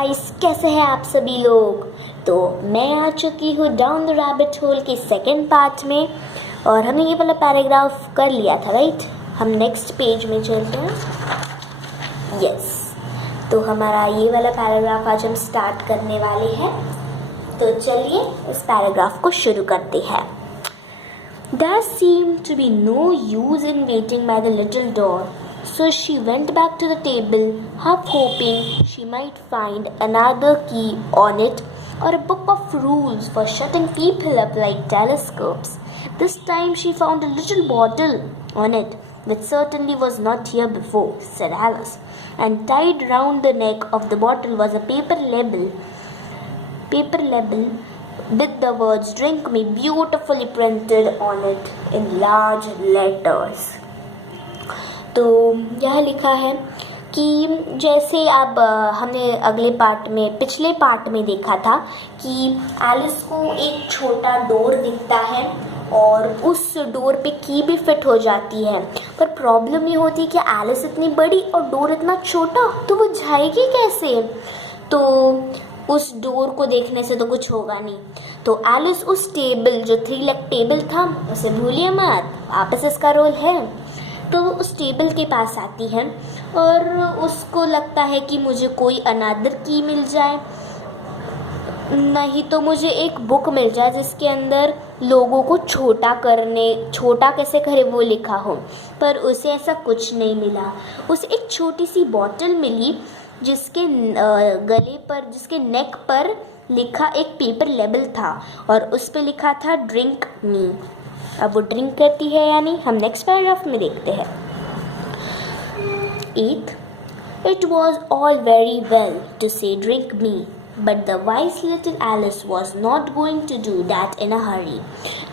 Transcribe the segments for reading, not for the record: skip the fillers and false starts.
Guys, कैसे हैं आप सभी लोग। तो मैं आ चुकी हूँ डाउन द रैबिट होल के सेकंड पार्ट में और हमने ये वाला पैराग्राफ कर लिया था, राइट। हम नेक्स्ट पेज में चलते हैं। यस, तो हमारा ये वाला पैराग्राफ आज हम स्टार्ट करने वाले हैं। तो चलिए इस पैराग्राफ को शुरू करते हैं। There seemed to be no use in waiting by the little door, so she went back to the table, half hoping she might find another key on it or a book of rules for shutting people up like telescopes. This time she found a little bottle on it that certainly was not here before, said Alice, and tied round the neck of the bottle was a paper label with the words "Drink Me" beautifully printed on it in large letters. तो यह लिखा है कि जैसे अब हमने पिछले part में देखा था कि एलिस को एक छोटा डोर दिखता है और उस डोर पे की भी फिट हो जाती है, पर प्रॉब्लम ये होती है कि एलिस इतनी बड़ी और डोर इतना छोटा, तो वो जाएगी कैसे। तो उस डोर को देखने से तो कुछ होगा नहीं। तो एलिस उस टेबल, जो 3 लेग टेबल था, उसे भूलिए मत, वापस इसका रोल है। तो वो उस टेबल के पास आती है और उसको लगता है कि मुझे कोई अनदर की मिल जाए, नहीं तो मुझे एक बुक मिल जाए जिसके अंदर लोगों को छोटा कैसे करे वो लिखा हो। पर उसे ऐसा कुछ नहीं मिला। उसे एक छोटी सी बॉटल मिली जिसके जिसके नेक पर लिखा एक पेपर लेबल था और उस पे लिखा था ड्रिंक मी। अब वो ड्रिंक करती है या नहीं, हम नेक्स्ट पैराग्राफ में देखते हैं। 8th, It was all very well to say drink me, but the wise little Alice was not going to do that in a hurry.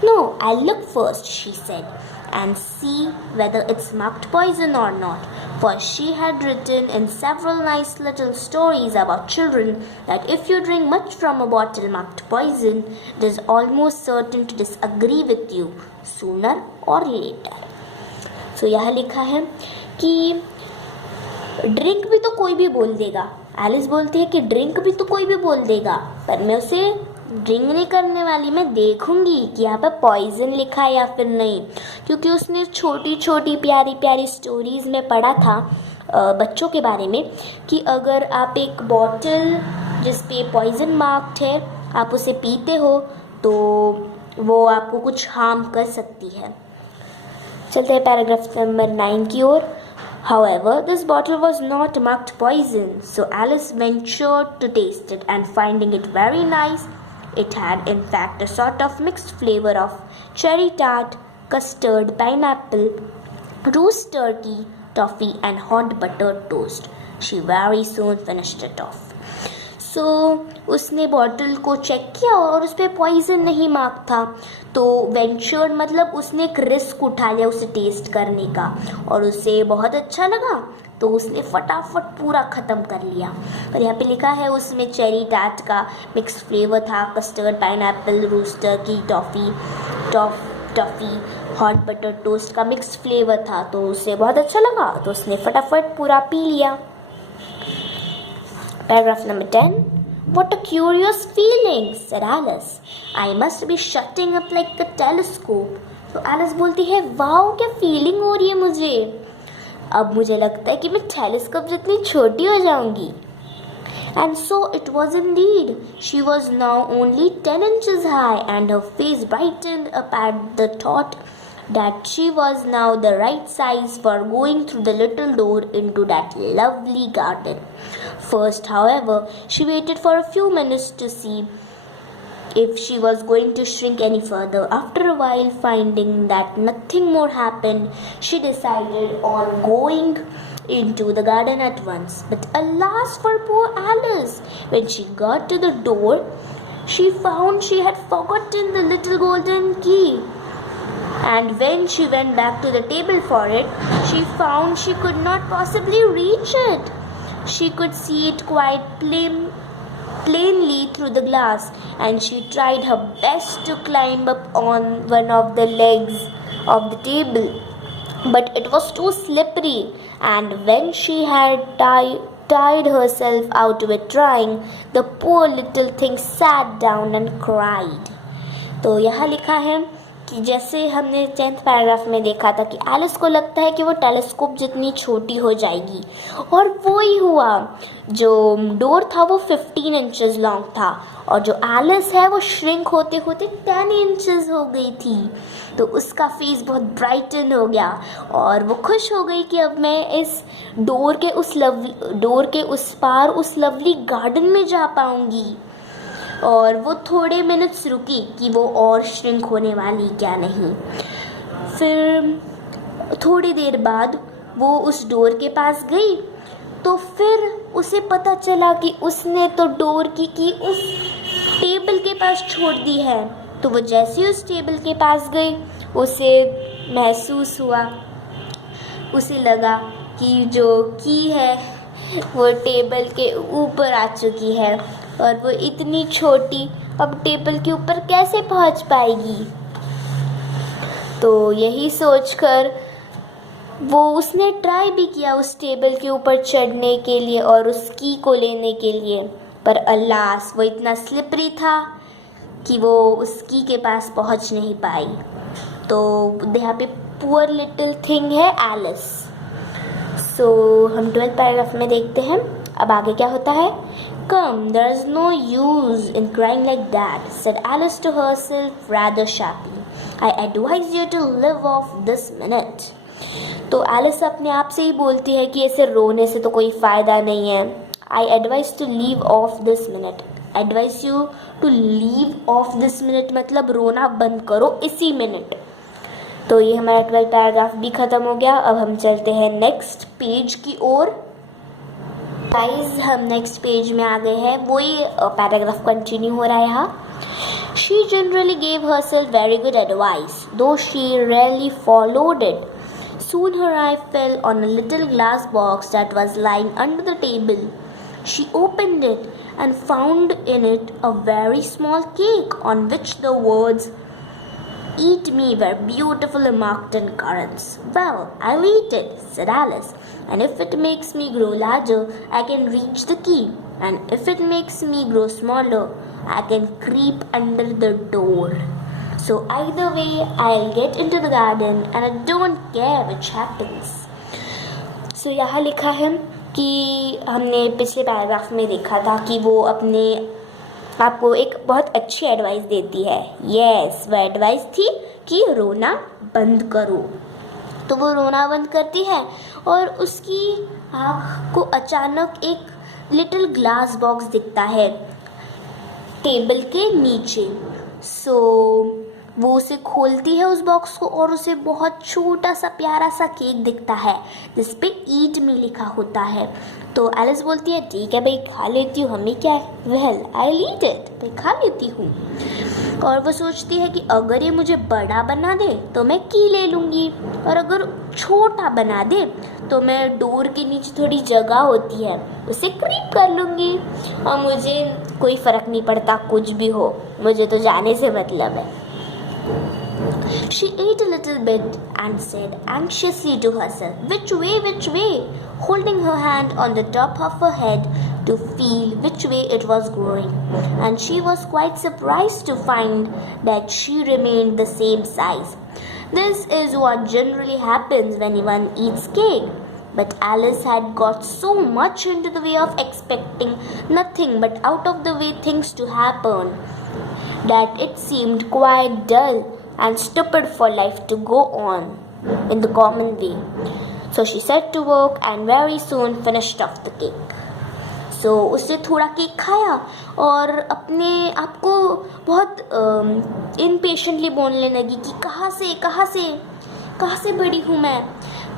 No, I'll look first, she said, and see whether it's marked poison or not, for she had written in several nice little stories about children that if you drink much from a bottle marked poison, it is almost certain to disagree with you sooner or later. So यहाँ लिखा है कि drink भी तो कोई भी बोल देगा। एलिस बोलती है कि ड्रिंक भी तो कोई भी बोल देगा, पर मैं उसे ड्रिंक नहीं करने वाली। मैं देखूंगी कि यहाँ पर पॉइजन लिखा है या फिर नहीं, क्योंकि उसने छोटी छोटी प्यारी प्यारी स्टोरीज में पढ़ा था बच्चों के बारे में कि अगर आप एक बॉटल जिस पे पॉइजन मार्क्ड है आप उसे पीते हो तो वो आपको कुछ हार्म कर सकती है। चलते हैं पैराग्राफ नंबर 9 की ओर। However, this bottle was not marked poison, so Alice ventured to taste it, and finding it very nice, it had in fact a sort of mixed flavor of cherry tart, custard, pineapple, roast turkey, toffee, and hot buttered toast. She very soon finished it off. So, उसने bottle को check किया और उस पर poison नहीं mark था। तो venture मतलब उसने एक रिस्क उठा लिया उसे टेस्ट करने का और उसे बहुत अच्छा लगा, तो उसने फटाफट पूरा ख़त्म कर लिया। पर यहाँ पे लिखा है उसमें चेरी टार्ट का मिक्स फ्लेवर था, कस्टर्ड, पाइनएप्पल, रोस्टर की टॉफ़ी, हॉट बटर टोस्ट का मिक्स फ्लेवर था, तो उसे बहुत अच्छा लगा, तो उसने फटाफट पूरा पी लिया। Paragraph number 10. What a curious feeling, said Alice. I must be shutting up like a telescope. तो Alice बोलती है, वाओ क्या फीलिंग हो रही है मुझे। अब मुझे लगता है कि मैं टेलीस्कोप जितनी छोटी हो जाऊंगी। And so it was indeed. She was now only 10 inches high, and her face brightened up at the thought that she was now the right size for going through the little door into that lovely garden. First, however, she waited for a few minutes to see if she was going to shrink any further. After a while, finding that nothing more happened, she decided on going into the garden at once. But alas for poor Alice! When she got to the door, she found she had forgotten the little golden key. And when she went back to the table for it, she found she could not possibly reach it. She could see it quite plainly through the glass, and she tried her best to climb up on one of the legs of the table. But it was too slippery, and when she had tired herself out with trying, the poor little thing sat down and cried. तो यहाँ लिखा है कि जैसे हमने 10th paragraph में देखा था कि एलिस को लगता है कि वो टेलीस्कोप जितनी छोटी हो जाएगी, और वो ही हुआ। जो डोर था वो 15 इंचेस लॉन्ग था, और जो एलिस है वो श्रिंक होते होते 10 इंचेस हो गई थी। तो उसका फेस बहुत ब्राइटन हो गया, और वो खुश हो गई कि अब मैं इस डोर के उस पार उस लवली गार्डन में जा पाऊंगी। और वो थोड़े मिनट्स रुकी कि वो और श्रिंक होने वाली क्या नहीं। फिर थोड़ी देर बाद वो उस डोर के पास गई, तो फिर उसे पता चला कि उसने तो डोर की की उस टेबल के पास छोड़ दी है। तो वो जैसे ही उस टेबल के पास गई, उसे महसूस हुआ, उसे लगा कि जो की है वो टेबल के ऊपर आ चुकी है, और वो इतनी छोटी अब टेबल के ऊपर कैसे पहुंच पाएगी। तो यही सोचकर उसने ट्राई भी किया उस टेबल के ऊपर चढ़ने के लिए और उस की को लेने के लिए, पर अल्लाह वो इतना स्लिपरी था कि वो उस की के पास पहुंच नहीं पाई। तो यहाँ पे पुअर लिटिल थिंग है एलिस। सो हम 12th पैराग्राफ में देखते हैं अब आगे क्या होता है। Come, there is no use in crying like that, said Alice to herself rather sharply. I advise you to live off this minute. तो एलिस अपने आप से ही बोलती है कि ऐसे रोने से तो कोई फ़ायदा नहीं है। I advise to leave off this minute. Advise you to leave off this minute मतलब रोना बंद करो इसी मिनट। तो ये हमारा 12th पैराग्राफ भी ख़त्म हो गया। अब हम चलते हैं नेक्स्ट पेज की ओर। गाइस हम नेक्स्ट पेज में आ गए हैं, वही पैराग्राफ कंटिन्यू हो रहा है यहाँ। She generally gave herself very good advice, though she rarely followed it. Soon her eye fell on a little glass box that was lying under the table. She opened it and found in it a very small cake on which the words "Eat me" were beautifully marked in currants. Well, I'll eat it, said Alice, and if it makes me grow larger, I can reach the key, and if it makes me grow smaller, I can creep under the door. So either way, I'll get into the garden, and I don't care which happens. So यहाँ लिखा है कि हमने पिछले paragraph में देखा था कि वो अपने आपको एक बहुत अच्छी एडवाइस देती है। यस, वह एडवाइस थी कि रोना बंद करो। तो वो रोना बंद करती है और उसकी आँख को अचानक एक लिटिल ग्लास बॉक्स दिखता है टेबल के नीचे। वो उसे खोलती है उस बॉक्स को और उसे बहुत छोटा सा प्यारा सा केक दिखता है जिस पे ईट मी लिखा होता है। तो एलिस बोलती है ठीक है भाई, खा लेती हूँ, हमें क्या है, वेल आई ईट इट, भाई खा लेती हूँ। और वो सोचती है कि अगर ये मुझे बड़ा बना दे तो मैं की ले लूँगी, और अगर छोटा बना दे तो मैं डोर के नीचे थोड़ी जगह होती है उसे क्रीप कर लूँगी, और मुझे कोई फ़र्क नहीं पड़ता कुछ भी हो, मुझे तो जाने से मतलब है। She ate a little bit and said anxiously to herself, which way, holding her hand on the top of her head to feel which way it was growing. And she was quite surprised to find that she remained the same size. This is what generally happens when one eats cake. But Alice had got so much into the way of expecting nothing but out of the way things to happen that it seemed quite dull and stupid for life to go on in the common way. So she set to work and very soon finished off the cake. So उसने थोड़ा cake खाया और अपने आप को बहुत impatiently बोलने लगी कि कहाँ से बड़ी हूँ मैं।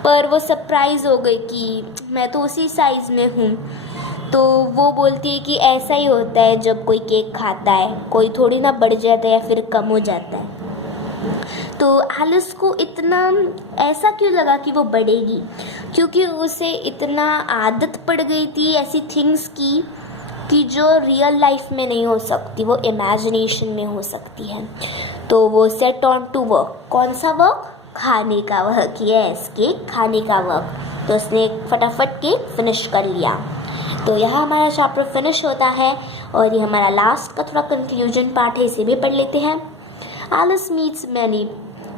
पर वो सरप्राइज़ हो गई कि मैं तो उसी साइज़ में हूँ। तो वो बोलती है कि ऐसा ही होता है जब कोई केक खाता है, कोई थोड़ी ना बढ़ जाता है या फिर कम हो जाता है। तो एलिस को इतना ऐसा क्यों लगा कि वो बढ़ेगी, क्योंकि उसे इतना आदत पड़ गई थी ऐसी थिंग्स की कि जो रियल लाइफ में नहीं हो सकती, वो इमेजिनेशन में हो सकती है। तो वो सेट ऑन टू वर्क। कौन सा वर्क? खाने का वर्क। यस, केक खाने का वर्क। तो उसने फटाफट केक फिनिश कर लिया। तो यहाँ हमारा चैप्टर फिनिश होता है और ये हमारा लास्ट का थोड़ा कंक्लूजन पार्ट है, इसे भी पढ़ लेते हैं। Alice meets many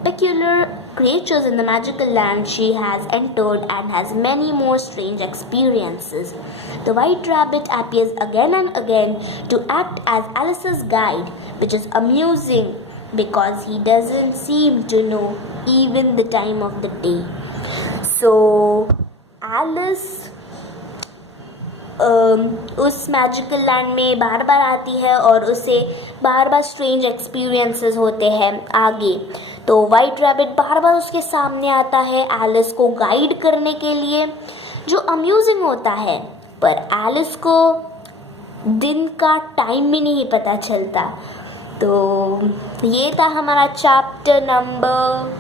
peculiar creatures in the magical land she has entered and has many more strange experiences. The White Rabbit appears again and again to act as Alice's guide, which is amusing because he doesn't seem to know even the time of the day. So, Alice उस magical land में बार बार आती है और उसे बार बार strange experiences होते हैं आगे। तो वाइट रैबिट बार बार उसके सामने आता है एलिस को गाइड करने के लिए, जो अम्यूजिंग होता है, पर एलिस को दिन का टाइम भी नहीं पता चलता। तो ये था हमारा चैप्टर नंबर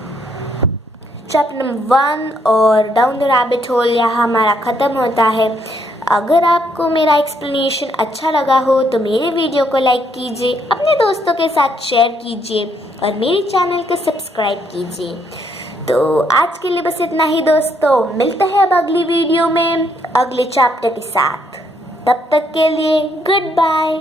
1 और डाउन द रैबिट होल यहाँ हमारा ख़त्म होता है। अगर आपको मेरा एक्सप्लेनेशन अच्छा लगा हो तो मेरे वीडियो को लाइक कीजिए, अपने दोस्तों के साथ शेयर कीजिए और मेरे चैनल को सब्सक्राइब कीजिए। तो आज के लिए बस इतना ही दोस्तों, मिलते हैं अब अगली वीडियो में अगले चैप्टर के साथ। तब तक के लिए गुड बाय।